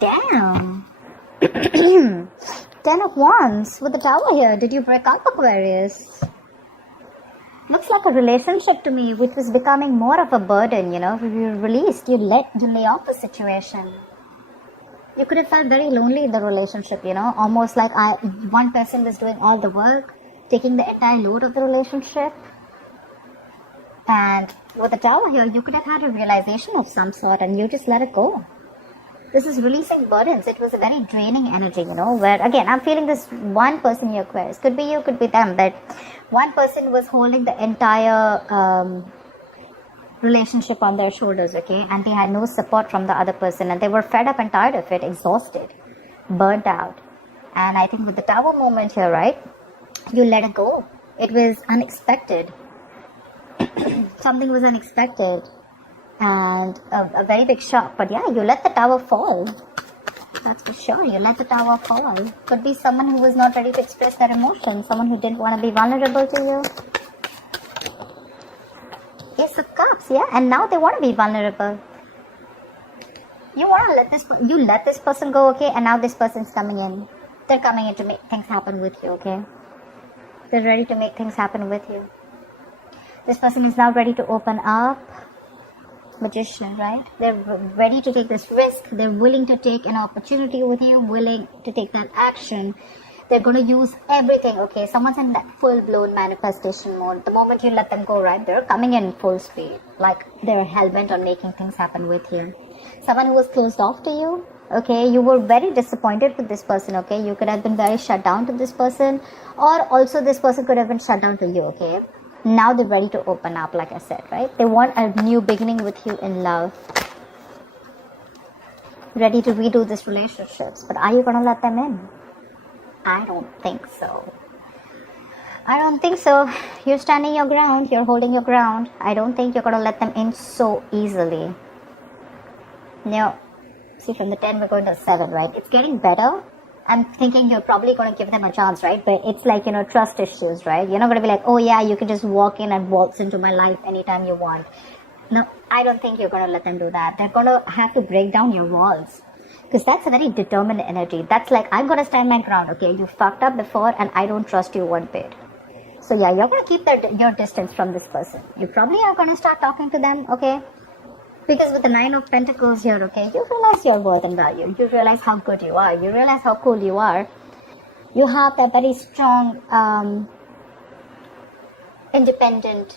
Damn. 10 of Wands with the Tower here. Did you break up, Aquarius? Looks like a relationship to me which was becoming more of a burden, you know. You released, you lay off the situation. You could have felt very lonely in the relationship, you know. Almost like one person was doing all the work, taking the entire load of the relationship. And with the Tower here, you could have had a realization of some sort and you just let it go. This is releasing burdens. It was a very draining energy, you know, where again, I'm feeling this one person here, Aquarius. Could be you, could be them, but one person was holding the entire relationship on their shoulders, okay? And they had no support from the other person and they were fed up and tired of it, exhausted, burnt out. And I think with the Tower moment here, right, you let it go. It was unexpected. Something was unexpected. And a very big shock. But yeah, you let the Tower fall. That's for sure. You let the Tower fall. Could be someone who was not ready to express their emotions. Someone who didn't want to be vulnerable to you. Ace of Cups, yeah. And now they want to be vulnerable. You want to let this person go, okay? And now this person's coming in. They're coming in to make things happen with you, okay? They're ready to make things happen with you. This person is now ready to open up. Magician, right? They're ready to take this risk. They're willing to take an opportunity with you, willing to take that action. They're going to use everything, okay? Someone's in that full-blown manifestation mode. The moment you let them go, right, they're coming in full speed. Like they're hell-bent on making things happen with you. Someone who was closed off to you, okay? You were very disappointed with this person, okay? You could have been very shut down to this person, or also this person could have been shut down to you, okay? Now they're ready to open up, like I said, right? They want a new beginning with you in love. Ready to redo these relationships. But are you going to let them in? I don't think so. I don't think so. You're standing your ground. You're holding your ground. I don't think you're going to let them in so easily. Now, see, from the 10, we're going to 7, right? It's getting better. I'm thinking you're probably going to give them a chance, right? But it's like, you know, trust issues, right? You're not going to be like, oh yeah, you can just walk in and waltz into my life anytime you want. No, I don't think you're going to let them do that. They're going to have to break down your walls. Because that's a very determined energy. That's like, I'm going to stand my ground, okay? You fucked up before and I don't trust you one bit. So yeah, you're going to keep your distance from this person. You probably are going to start talking to them, okay? Because with the 9 of Pentacles here, okay, you realize your worth and value. You realize how good you are. You realize how cool you are. You have that very strong, independent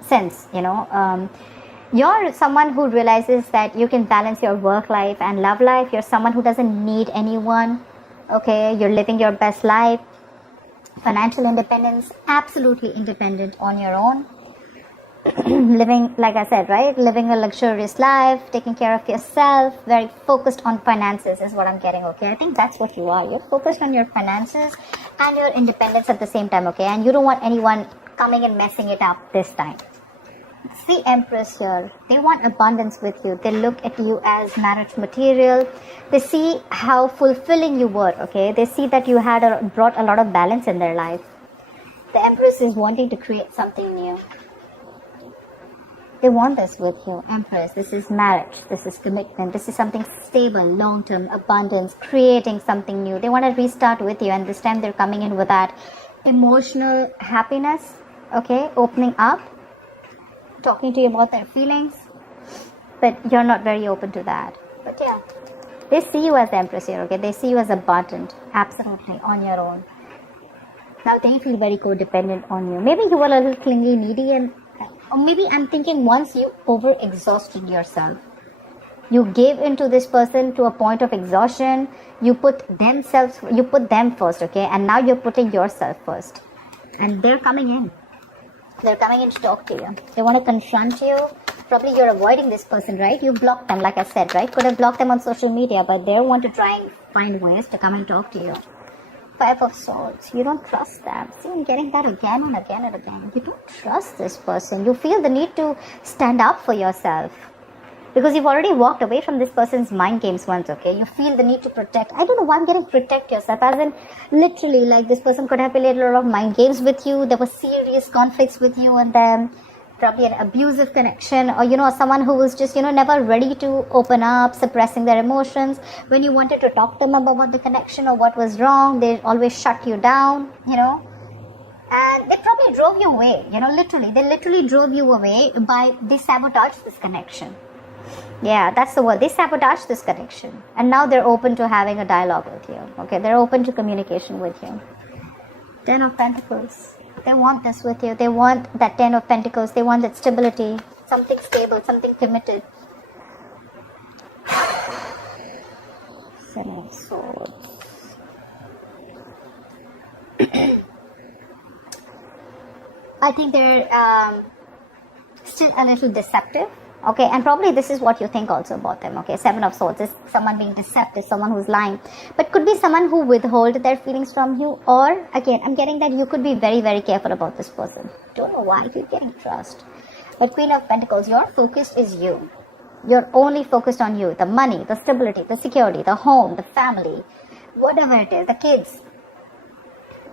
sense, you know. You're someone who realizes that you can balance your work life and love life. You're someone who doesn't need anyone, okay. You're living your best life. Financial independence, absolutely independent on your own. Living, like I said, right? Living a luxurious life, taking care of yourself, very focused on finances is what I'm getting, okay? I think that's what you are. You're focused on your finances and your independence at the same time, okay? And you don't want anyone coming and messing it up this time. It's the Empress here. They want abundance with you. They look at you as marriage material. They see how fulfilling you were, okay? They see that you had brought a lot of balance in their life. The Empress is wanting to create something new. They want this with you, Empress. This is marriage. This is commitment. This is something stable, long-term, abundance, creating something new. They want to restart with you, and this time they're coming in with that emotional happiness, okay? Opening up, talking to you about their feelings, but you're not very open to that. But yeah, they see you as the Empress here, okay? They see you as abundant, absolutely, on your own. Now they feel very codependent on you. Maybe you were a little clingy, needy, or maybe I'm thinking once you over-exhausted yourself, you gave into this person to a point of exhaustion, you put them first, okay? And now you're putting yourself first. And they're coming in. They're coming in to talk to you. They want to confront you. Probably you're avoiding this person, right? You blocked them, like I said, right? Could have blocked them on social media, but they want to try and find ways to come and talk to you. 5 of Swords. You don't trust them. See, I'm getting that again and again and again. You don't trust this person. You feel the need to stand up for yourself. Because you've already walked away from this person's mind games once, okay? You feel the need to protect. I don't know why I'm getting protect yourself. As in, literally, like this person could have played a lot of mind games with you. There were serious conflicts with you and them. probably an abusive connection, or someone who was just never ready to open up, suppressing their emotions. When you wanted to talk to them about the connection or what was wrong, they always shut you down, and they probably drove you away, they literally drove you away they sabotaged this connection. Yeah, that's the word. They sabotaged this connection, and now they're open to having a dialogue with you. Okay, they're open to communication with you. 10 of Pentacles. They want this with you. They want that 10 of Pentacles. They want that stability, something stable, something committed. 7 of Swords. I think they're still a little deceptive. Okay, and probably this is what you think also about them. Okay, 7 of Swords is someone being deceptive, someone who's lying, but could be someone who withhold their feelings from you. Or again, I'm getting that you could be very, very careful about this person. Don't know why you're getting trust. But Queen of Pentacles, your focus is you. You're only focused on you. The money, the stability, the security, the home, the family, whatever it is, the kids.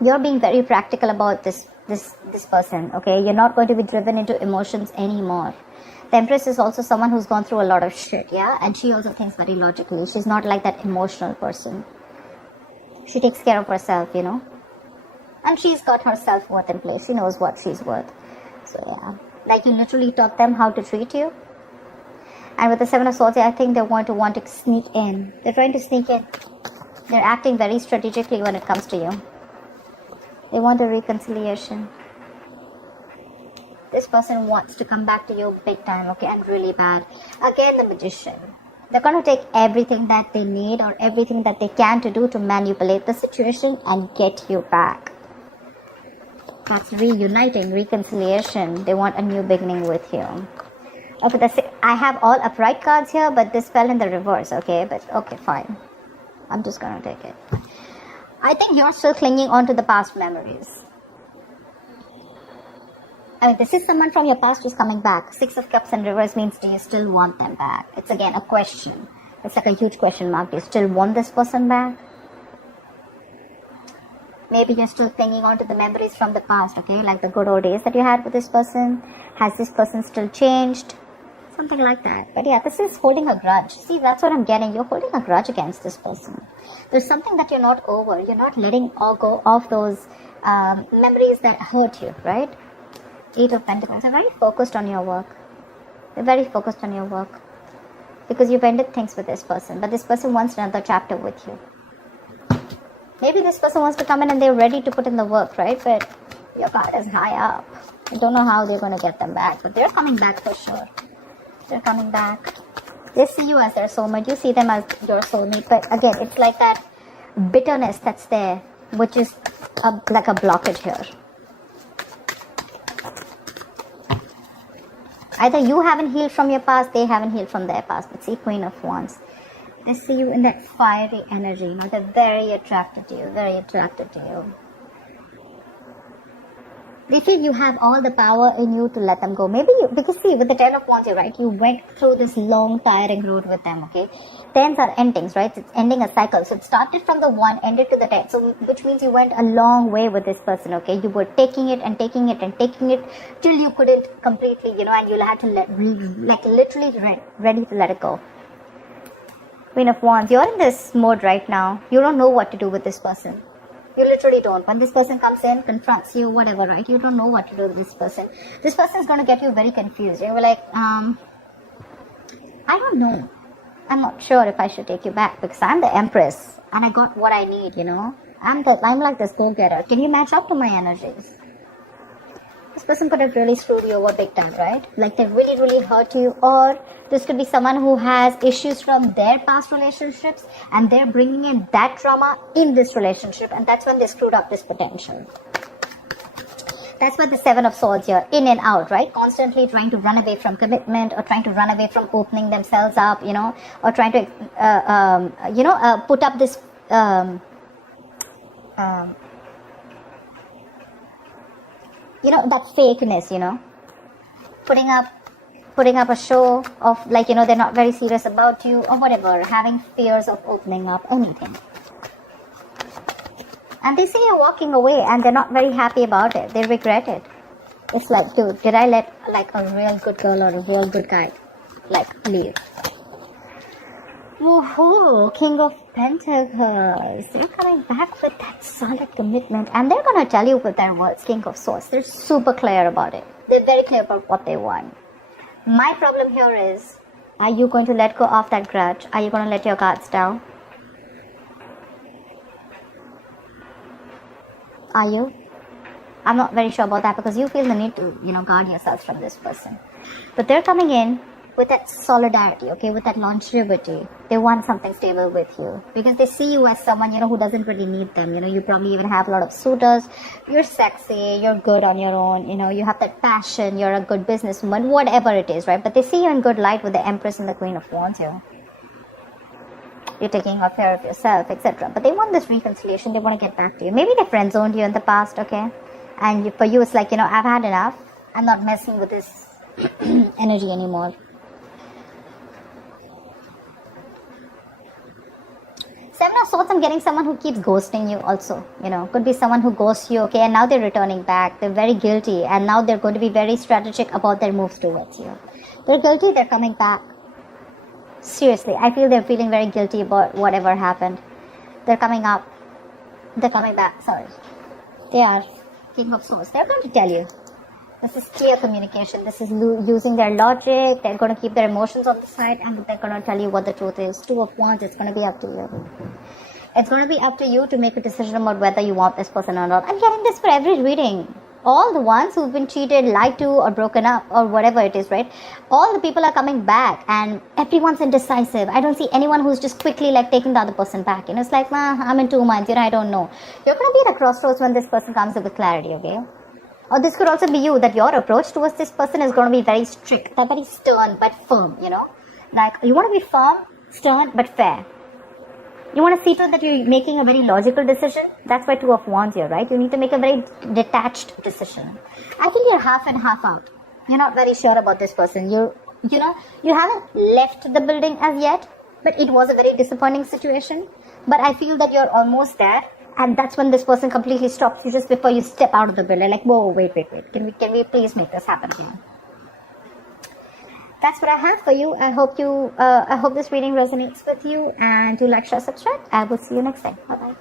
You're being very practical about this person. Okay, you're not going to be driven into emotions anymore. The Empress is also someone who's gone through a lot of shit, yeah? And she also thinks very logically. She's not like that emotional person. She takes care of herself, And she's got her self-worth in place. She knows what she's worth. So, yeah. Like, you literally taught them how to treat you. And with the 7 of Swords, I think they're going to want to sneak in. They're trying to sneak in. They're acting very strategically when it comes to you. They want a reconciliation. This person wants to come back to you big time, okay, and really bad. Again, the Magician. They're going to take everything that they need or everything that they can to do to manipulate the situation and get you back. That's reuniting, reconciliation. They want a new beginning with you. Okay, I have all upright cards here, but this fell in the reverse, okay? But, okay, fine. I'm just going to take it. I think you're still clinging on to the past memories. This is someone from your past who's coming back. 6 of Cups in reverse means, do you still want them back? It's again a question. It's like a huge question mark. Do you still want this person back? Maybe you're still clinging on to the memories from the past, okay? Like the good old days that you had with this person. Has this person still changed? Something like that. But yeah, this is holding a grudge. See, that's what I'm getting. You're holding a grudge against this person. There's something that you're not over. You're not letting all go of those memories that hurt you, right? 8 of Pentacles. They're very focused on your work. They're very focused on your work. Because you've ended things with this person. But this person wants another chapter with you. Maybe this person wants to come in and they're ready to put in the work, right? But your card is high up. I don't know how they're going to get them back. But they're coming back for sure. They're coming back. They see you as their soulmate. You see them as your soulmate. But again, it's like that bitterness that's there. Which is like a blockage here. Either you haven't healed from your past, they haven't healed from their past. But see, Queen of Wands. They see you in that fiery energy. They're very attracted to you. Very attracted to you. They feel you have all the power in you to let them go. Maybe you, because see, with the 10 of Wands, you're right. You went through this long, tiring road with them, okay? 10s are endings, right? It's ending a cycle. So it started from the 1, ended to the 10. So which means you went a long way with this person, okay? You were taking it and taking it and taking it till you couldn't completely, and you'll have to literally ready to let it go. Queen of Wands, you're in this mode right now. You don't know what to do with this person. You literally don't. When this person comes in, confronts you, whatever, right? You don't know what to do with this person. This person is going to get you very confused. You're like, I don't know. I'm not sure if I should take you back because I'm the Empress and I got what I need, I'm like this go-getter. Can you match up to my energies? This person could have really screwed you over big time, right? Like they really, really hurt you. Or this could be someone who has issues from their past relationships and they're bringing in that trauma in this relationship. And that's when they screwed up this potential. That's what the 7 of Swords here, in and out, right? Constantly trying to run away from commitment or trying to run away from opening themselves up, or trying to, put up this, that fakeness, putting up a show of they're not very serious about you or whatever, having fears of opening up, anything. And they say you're walking away and they're not very happy about it. They regret it. It's like, dude, did I let like a real good girl or a real good guy like leave? Woohoo! King of Pentacles. They're coming back with that solid commitment, and they're gonna tell you with their words, King of Swords. They're super clear about it. They're very clear about what they want. My problem here is, are you going to let go of that grudge? Are you going to let your guards down? Are you? I'm not very sure about that, because you feel the need to, guard yourselves from this person. But they're coming in with that solidarity, okay, with that longevity. They want something stable with you, because they see you as someone, who doesn't really need them. You probably even have a lot of suitors. You're sexy, you're good on your own, you have that passion, you're a good businesswoman, whatever it is, right? But they see you in good light with the Empress and the Queen of Wands here. You're taking care of yourself, etc. But they want this reconciliation. They want to get back to you. Maybe they friend zoned you in the past, okay? And for you, it's like, I've had enough. I'm not messing with this energy anymore. Seven of Swords, I'm getting someone who keeps ghosting you also. Could be someone who ghosts you, okay? And now they're returning back. They're very guilty. And now they're going to be very strategic about their moves towards you. They're guilty. They're coming back. Seriously, I feel they're feeling very guilty about whatever happened. They're coming up. They're coming back. Sorry. They are King of Swords. They're going to tell you. This is clear communication. This is using their logic. They're going to keep their emotions on the side, and they're going to tell you what the truth is. Two of Wands, it's going to be up to you. It's going to be up to you to make a decision about whether you want this person or not. I'm getting this for every reading. All the ones who've been cheated, lied to, or broken up, or whatever it is, right? All the people are coming back, and everyone's indecisive. I don't see anyone who's just quickly like taking the other person back. It's like, I'm in 2 months, I don't know. You're going to be at a crossroads when this person comes up with clarity, okay? Or this could also be you, that your approach towards this person is going to be very strict, very stern, but firm, Like, you want to be firm, stern, but fair. You want to see to it that you're making a very logical decision. That's why Two of Wands here, right? You need to make a very detached decision. I think you're half and half out. You're not very sure about this person. You haven't left the building as yet, but it was a very disappointing situation. But I feel that you're almost there. And that's when this person completely stops you just before you step out of the building. Like, whoa, wait. Can we please make this happen again? That's what I have for you. I hope this reading resonates with you. And do like, share, subscribe. I will see you next time. Bye-bye.